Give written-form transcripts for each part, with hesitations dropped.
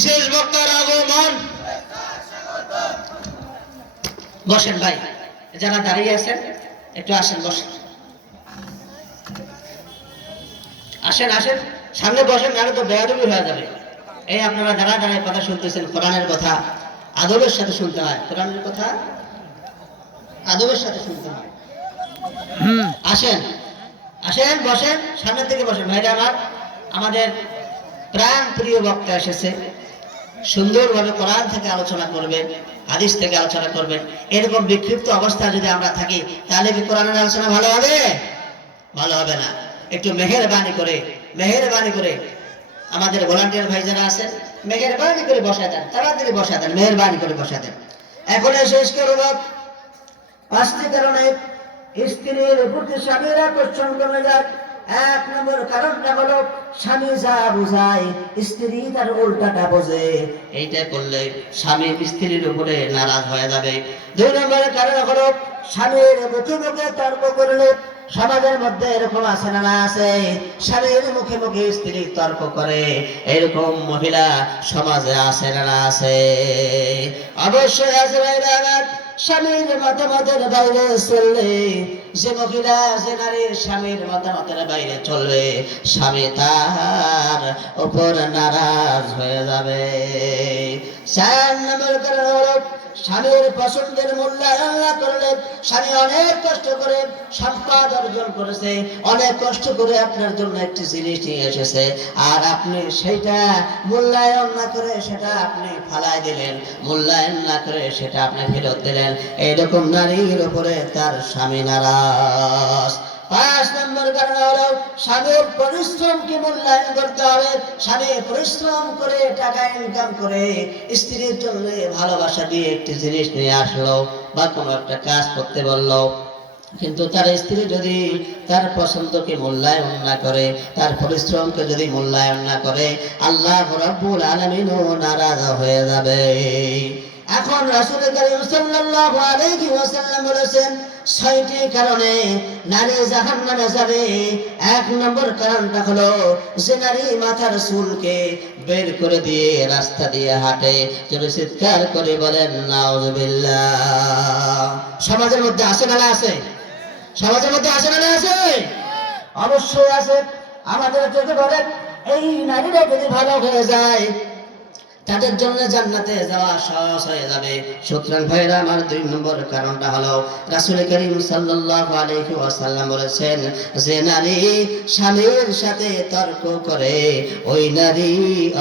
বিশেষ বক্তার আগমন। বসেন ভাই, যারা দাঁড়িয়ে আছেন একটু আসেন, বসেন, আসেন আসেন সামনে বসেন, নাহলে তো বেয়াদবি হয়ে যাবে। এই আপনারা যারা দাঁড়ায় কথা শুনতেছেন, কোরআনের কথা আদবের সাথে শুনতে হয়, কোরআনের কথা আদবের সাথে শুনতে হয়। আসেন আসেন, বসেন, সামনের দিকে বসেন ভাইরা আমার। আমাদের প্রাণ প্রিয় বক্তা এসেছে, সুন্দরভাবে কোরআন থেকে আলোচনা করবেন, হাদিস থেকে আলোচনা করবেন। এরকম বিক্ষিপ্ত অবস্থায় যদি আমরা থাকি, তাহলে কি কোরআনের আলোচনা ভালো হবে? ভালো হবে না। একটু মেহেরবানি করে আমাদের ভলান্টিয়ার ভাই যারা আছেন, মেহেরবানি করে বসায় দেন, তাড়াতাড়ি বসায় দেন, মেহেরবানি করে বসায় দেন। এখন শেষ করব। 5টি কারণে স্ত্রীর প্রতি স্বামীর আকর্ষণ কমে যায়। 1 নম্বর কারণটা হলো স্বামী যা বুঝায় স্ত্রী তার উল্টাটা বোঝে। এইটা করলে স্বামী স্ত্রীর উপরে নারাজ হয়ে যাবে। 2 নম্বরের কারণ হলো স্বামীর মুখে মুখে তর্ক করলে। সমাজের মধ্যে এরকম আছে না আছে, স্বামীর মুখে মুখে স্ত্রী তর্ক করে, এরকম মহিলা সমাজে আছে না আছে? অবশ্যই আছে ভাইরা। স্বামীর মতামতের বাইরে চললে, যে মহিলা যে নারীর স্বামীর মতামতের বাইরে চলবে, স্বামী তার উপর নারাজ হয়ে যাবে। 4 নম্বর কারণ হলো স্বামীর পছন্দের মূল্যায়ন না করলে। স্বামী অনেক কষ্ট করে সম্পদ অর্জন করেছে, অনেক কষ্ট করে আপনার জন্য একটি জিনিস নিয়ে এসেছে, আর আপনি সেইটা মূল্যায়ন না করে সেটা আপনি ফালাই দিলেন, মূল্যায়ন না করে সেটা আপনি ফেরত দিলেন। এইরকম নারীর উপরে তার স্বামী নারাজ। 5 নম্বর কারণ হলো স্বামীর পরিশ্রমকে মূল্যায়ন করতে হবে। স্বামী পরিশ্রম করে টাকা ইনকাম করে স্ত্রীর জন্য ভালোবাসা দিয়ে একটি জিনিস নিয়ে আসলো বা কোনো একটা কাজ করতে বললো, কিন্তু তার স্ত্রী যদি তার পছন্দকে মূল্যায়ন না করে, তার পরিশ্রমকে যদি মূল্যায়ন না করে, আল্লাহ রাব্বুল আলামিনও নারাজ হয়ে যাবে। এখন রাসূল কারীম সাল্লাল্লাহু আলাইহি ওয়াসাল্লাম বলেছেন 6টি কারণে নারী জাহান্নামে যাবে। 1 নম্বর কারণটা হলো যে নারী মাথার চুলকে বের করে দিয়ে রাস্তা দিয়ে হাঁটে, যদি চিৎকার করে বলেন নাউযুবিল্লাহ। সমাজের মধ্যে আছে না আছে? সমাজের মধ্যে আছে না আছে? অবশ্যই আছে। আমাদের যদি বলেন এই নারীরা যদি ভালো হয়ে যায়, তাদের জন্য জান্নাতে যাওয়া সহজ হয়ে যাবে। সুতরাং ভাইরা আমার 2 নম্বর কারণটা হলো রাসূল কারীম সাল্লাল্লাহু আলাইহি ওয়াসাল্লাম বলেছেন, যে নারী স্বামীর সাথে তর্ক করে ওই নারী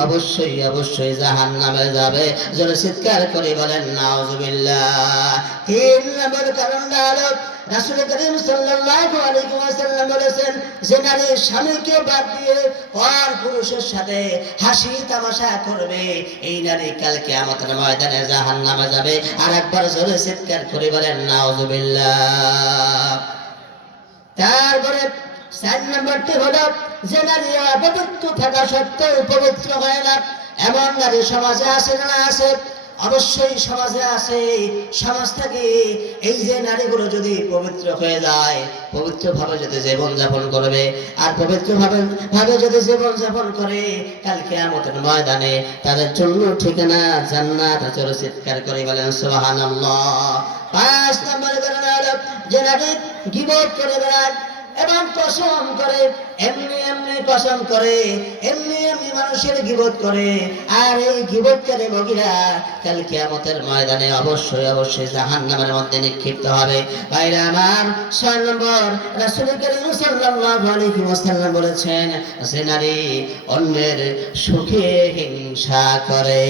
অবশ্যই অবশ্যই জাহান্নামে যাবে। জোরে চিৎকার করে বলেন নাউযুবিল্লাহ। 3 নম্বর কারণটা হলো রাসূল কারীম সাল্লাল্লাহু আলাইহি ওয়াসাল্লাম বলেছেন, যে নারী স্বামীকে বাদ দিয়ে পর পুরুষের সাথে হাসি তামাশা করবে, এই নারী কাল কিয়ামতের ময়দানে জাহান্নামে যাবে। আর একবার জোরে চিৎকার করে বলেন নাউযুবিল্লাহ। তারপরে 4 নম্বরটি হলো যে নারী অপবিত্র থাকা সত্ত্বেও পবিত্র হয় না, এমন নারী সমাজে আছে না আছে? অবশ্যই সমাজে আছে। সমাজ থেকে এই যে নারীগুলো যদি পবিত্র হয়ে যায়, পবিত্রভাবে যদি জীবন যাপন করবে, আর পবিত্রভাবে যদি জীবন যাপন করে, কাল কিয়ামতের ময়দানে তাদের জন্য ঠিকানা জান্নাত। জোরে চিৎকার করে বলেন সুবহানাল্লাহ। 5 নম্বর কারণ হলো যে নারী গীবত করে বেড়ায় এবং কসম করে, এমনি এমনি কসম করে, এমনি এমনি মানুষের গীবত করে, আর এই গীবতকারী মহিলা কাল কিয়ামতের ময়দানে অবশ্যই অবশ্যই জাহান্নামের মধ্যে নিক্ষিপ্ত হবে। ভাইরা আমার 6 নম্বর রাসূল কারীম সাল্লাল্লাহু আলাইহি ওয়াসাল্লাম বলেছেন, যে নারী অন্যের সুখে হিংসা করে।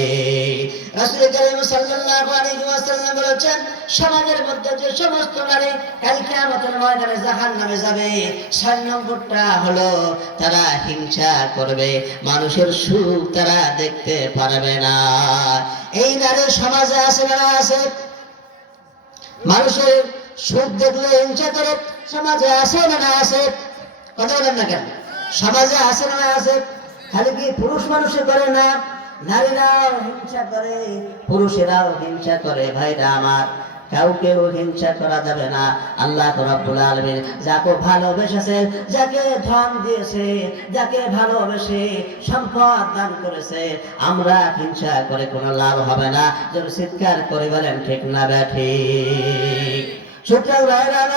রাসূল কারীম সাল্লাল্লাহু আলাইহি ওয়াসাল্লাম বলেছেন, সমাজের মধ্যে যে সমস্ত নারী কাল কিয়ামতের ময়দানে জাহান্নামে যাবে, 6 নম্বরটা হলো তারা হিংসা করবে, মানুষের সুখ তারা দেখতে পারবে না। এই নারী সমাজে আছে না আছে? মানুষের সুখ দেখলে হিংসা করে, সমাজে আছে না আছে? কথা বলেন না কেন? সমাজে আছে না আছে? খালি কি পুরুষ মানুষে করে না, নারীরাও হিংসা করে, পুরুষেরাও হিংসা করে। ভাইরা আমার, কাউকেও হিংসা করা যাবে না। আল্লাহ রাব্বুল আলামিন যাকে ভালোবেসেছেন, যাকে ধন দিয়েছে, যাকে ভালোবেসে সম্পদ দান করেছে, আমরা হিংসা করে কোনো লাভ হবে না। যেন চিৎকার করে বলেন ঠিক না ঠিক? সুতরাং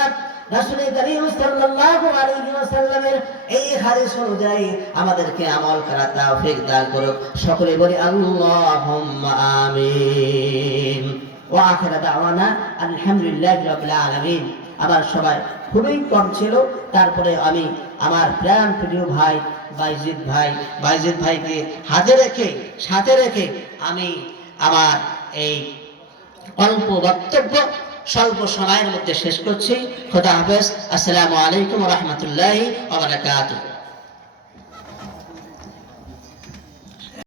রাসূল করিম সাল্লাল্লাহু আলাইহি ওয়াসাল্লামের এই হাদিস অনুযায়ী আমাদেরকে আমল করার তৌফিক দান করুক। সকলে বলি আল্লাহুম্মা আমিন। ওয়া আখিরু দাওয়ানা আলহামদুলিল্লাহি রাব্বিল আলামিন। আমার সবাই খুবই কম ছিল, তারপরে আমি আমার প্রাণ প্রিয় ভাই বাইজিদ ভাইকে সাথে রেখে আমি আমার এই অল্প বক্তব্য স্বল্প সময়ের মধ্যে শেষ করছি। খোদা হাফেজ। আসসালামু আলাইকুম ওয়া রাহমাতুল্লাহি ওয়া বারাকাতুহু।